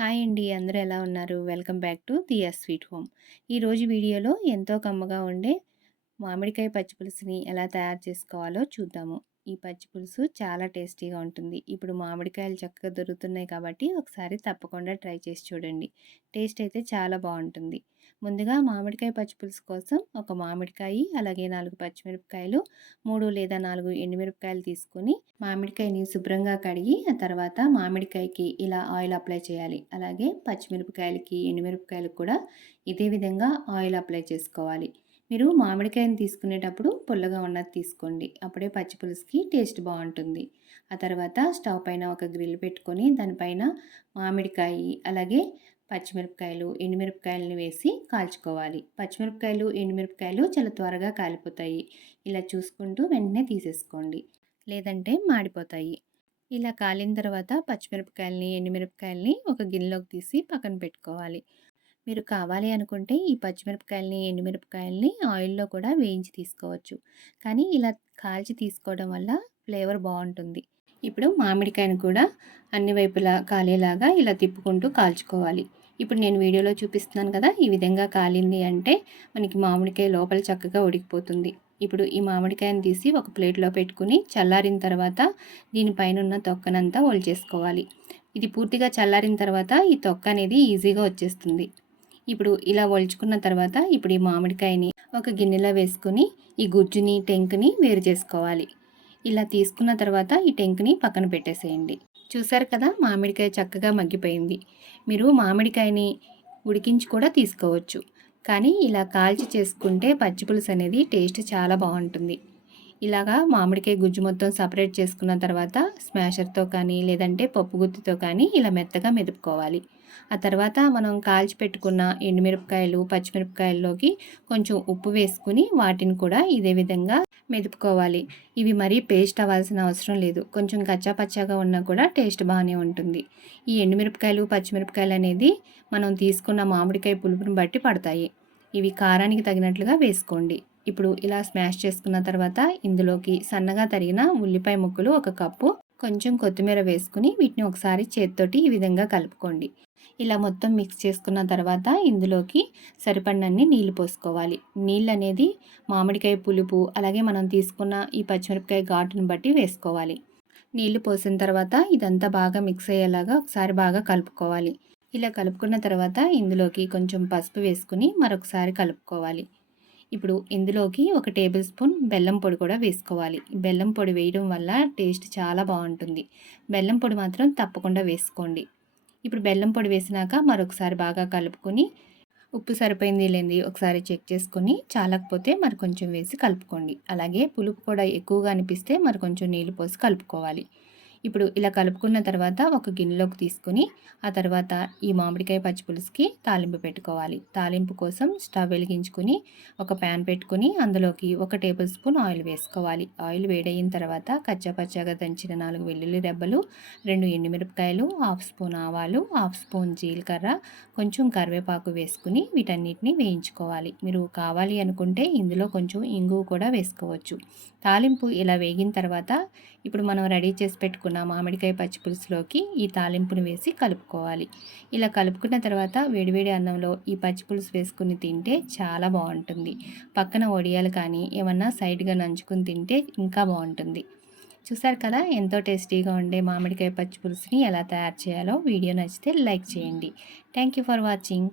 Hi అండి. అందరూ ఎలా ఉన్నారు? Welcome back to Diya sweet home. ఈరోజు వీడియోలో ఎంతో కమ్మగా ఉండే మామిడికాయ పచ్చిపులుసుని ఎలా తయారు చేసుకోవాలో చూద్దాము. ఈ పచ్చి పులుసు చాలా టేస్టీగా ఉంటుంది. ఇప్పుడు మామిడికాయలు చక్కగా దొరుకుతున్నాయి కాబట్టి ఒకసారి తప్పకుండా ట్రై చేసి చూడండి. టేస్ట్ అయితే చాలా బాగుంటుంది. ముందుగా మామిడికాయ పచ్చి పులుసు కోసం ఒక మామిడికాయ అలాగే నాలుగు పచ్చిమిరపకాయలు మూడు లేదా నాలుగు ఎండుమిరపకాయలు తీసుకొని మామిడికాయని శుభ్రంగా కడిగి ఆ తర్వాత మామిడికాయకి ఇలా ఆయిల్ అప్లై చేయాలి. అలాగే పచ్చిమిరపకాయలకి ఎండుమిరపకాయలకు కూడా ఇదే విధంగా ఆయిల్ అప్లై చేసుకోవాలి. మీరు మామిడికాయని తీసుకునేటప్పుడు పుల్లగా ఉన్నది తీసుకోండి. అప్పుడే పచ్చిపులుసుకి టేస్ట్ బాగుంటుంది. ఆ తర్వాత స్టవ్ పైన ఒక గ్రిల్ పెట్టుకొని దానిపైన మామిడికాయ అలాగే పచ్చిమిరపకాయలు ఎండుమిరపకాయలని వేసి కాల్చుకోవాలి. పచ్చిమిరపకాయలు ఎండుమిరపకాయలు చాలా త్వరగా కాలిపోతాయి. ఇలా చూసుకుంటూ వెంటనే తీసేసుకోండి. లేదంటే మాడిపోతాయి. ఇలా కాలిన తర్వాత పచ్చిమిరపకాయలని ఎండుమిరపకాయలని ఒక గిన్నెలోకి తీసి పక్కన పెట్టుకోవాలి. మీరు కావాలి అనుకుంటే ఈ పచ్చిమిరపకాయలని ఎండుమిరపకాయలని ఆయిల్లో కూడా వేయించి తీసుకోవచ్చు. కానీ ఇలా కాల్చి తీసుకోవడం వల్ల ఫ్లేవర్ బాగుంటుంది. ఇప్పుడు మామిడికాయను కూడా అన్ని వైపులా కాలేలాగా ఇలా తిప్పుకుంటూ కాల్చుకోవాలి. ఇప్పుడు నేను వీడియోలో చూపిస్తున్నాను కదా ఈ విధంగా కాలింది అంటే మనకి మామిడికాయ లోపల చక్కగా ఉడికిపోతుంది. ఇప్పుడు ఈ మామిడికాయను తీసి ఒక ప్లేట్లో పెట్టుకుని చల్లారిన తర్వాత దీనిపైన ఉన్న తొక్కనంతా ఒలిచేసుకోవాలి ఇది పూర్తిగా చల్లారిన తర్వాత ఈ తొక్క అనేది ఈజీగా వచ్చేస్తుంది. ఇప్పుడు ఇలా ఒలుచుకున్న తర్వాత ఇప్పుడు ఈ మామిడికాయని ఒక గిన్నెలో వేసుకుని ఈ గుజ్జుని టెంక్ని వేరు చేసుకోవాలి. ఇలా తీసుకున్న తర్వాత ఈ టెంక్ని పక్కన పెట్టేసేయండి. చూసారు కదా మామిడికాయ చక్కగా మగ్గిపోయింది. మీరు మామిడికాయని ఉడికించి కూడా తీసుకోవచ్చు. కానీ ఇలా కాల్చి చేసుకుంటే పచ్చిపులుసు అనేది టేస్ట్ చాలా బాగుంటుంది. ఇలాగా మామిడికాయ గుజ్జు మొత్తం సపరేట్ చేసుకున్న తర్వాత స్మాషర్తో కానీ లేదంటే పప్పు గుత్తితో కానీ ఇలా మెత్తగా మెదుపుకోవాలి. ఆ తర్వాత మనం కాల్చి పెట్టుకున్న ఎండుమిరపకాయలు పచ్చిమిరపకాయల్లోకి కొంచెం ఉప్పు వేసుకుని వాటిని కూడా ఇదే విధంగా మెదుపుకోవాలి. ఇవి మరీ పేస్ట్ అవ్వాల్సిన అవసరం లేదు. కొంచెం కచ్చాపచ్చాగా ఉన్నా కూడా టేస్ట్ బాగానే ఉంటుంది. ఈ ఎండుమిరపకాయలు పచ్చిమిరపకాయలు అనేది మనం తీసుకున్న మామిడికాయ పులుపుని బట్టి పడతాయి. ఇవి కారానికి తగినట్లుగా వేసుకోండి. ఇప్పుడు ఇలా స్మాష్ చేసుకున్న తర్వాత ఇందులోకి సన్నగా తరిగిన ఉల్లిపాయ ముక్కలు ఒక కప్పు కొంచెం కొత్తిమీర వేసుకుని వీటిని ఒకసారి చేత్తోటి ఈ విధంగా కలుపుకోండి. ఇలా మొత్తం మిక్స్ చేసుకున్న తర్వాత ఇందులోకి సరిపడినన్ని నీళ్ళు పోసుకోవాలి. నీళ్ళు అనేది మామిడికాయ పులుపు అలాగే మనం తీసుకున్న ఈ పచ్చిమిరపకాయ ఘాటును బట్టి వేసుకోవాలి. నీళ్ళు పోసిన తర్వాత ఇదంతా బాగా మిక్స్ అయ్యేలాగా ఒకసారి బాగా కలుపుకోవాలి. ఇలా కలుపుకున్న తర్వాత ఇందులోకి కొంచెం పసుపు వేసుకుని మరొకసారి కలుపుకోవాలి. ఇప్పుడు ఇందులోకి ఒక టేబుల్ స్పూన్ బెల్లం పొడి కూడా వేసుకోవాలి. బెల్లం పొడి వేయడం వల్ల టేస్ట్ చాలా బాగుంటుంది. బెల్లం పొడి మాత్రం తప్పకుండా వేసుకోండి. ఇప్పుడు బెల్లం పొడి వేసినాక మరొకసారి బాగా కలుపుకొని ఉప్పు సరిపోయింది లేనిది ఒకసారి చెక్ చేసుకొని చాలకపోతే మరి కొంచెం వేసి కలుపుకోండి. అలాగే పులుపు కూడా ఎక్కువగా అనిపిస్తే మరి కొంచెం నీళ్ళు పోసి కలుపుకోవాలి. ఇప్పుడు ఇలా కలుపుకున్న తర్వాత ఒక గిన్నెలోకి తీసుకుని ఆ తర్వాత ఈ మామిడికాయ పచ్చిపులుసుకి తాలింపు పెట్టుకోవాలి. తాలింపు కోసం స్టవ్ వెలిగించుకుని ఒక ప్యాన్ పెట్టుకుని అందులోకి ఒక టేబుల్ స్పూన్ ఆయిల్ వేసుకోవాలి. ఆయిల్ వేడయిన తర్వాత కచ్చాపచ్చాగా దంచిన నాలుగు వెల్లుల్లి రెబ్బలు రెండు ఎండుమిరపకాయలు హాఫ్ స్పూన్ ఆవాలు హాఫ్ స్పూన్ జీలకర్ర కొంచెం కరివేపాకు వేసుకుని వీటన్నిటిని వేయించుకోవాలి. మీరు కావాలి అనుకుంటే ఇందులో కొంచెం ఇంగువ కూడా వేసుకోవచ్చు. తాలింపు ఇలా వేగిన తర్వాత ఇప్పుడు మనం రెడీ చేసి పెట్టుకున్న మామిడికాయ పచ్చి పులుసులోకి ఈ తాలింపును వేసి కలుపుకోవాలి. ఇలా కలుపుకున్న తర్వాత వేడివేడి అన్నంలో ఈ పచ్చి పులుసు వేసుకుని తింటే చాలా బాగుంటుంది. పక్కన వడియాలు కానీ ఏమన్నా సైడ్గా నంచుకుని తింటే ఇంకా బాగుంటుంది. చూసారు కదా ఎంతో టేస్టీగా ఉండే మామిడికాయ పచ్చి పులుసుని ఎలా తయారు చేయాలో వీడియో నచ్చితే లైక్ చేయండి. Thank you for watching.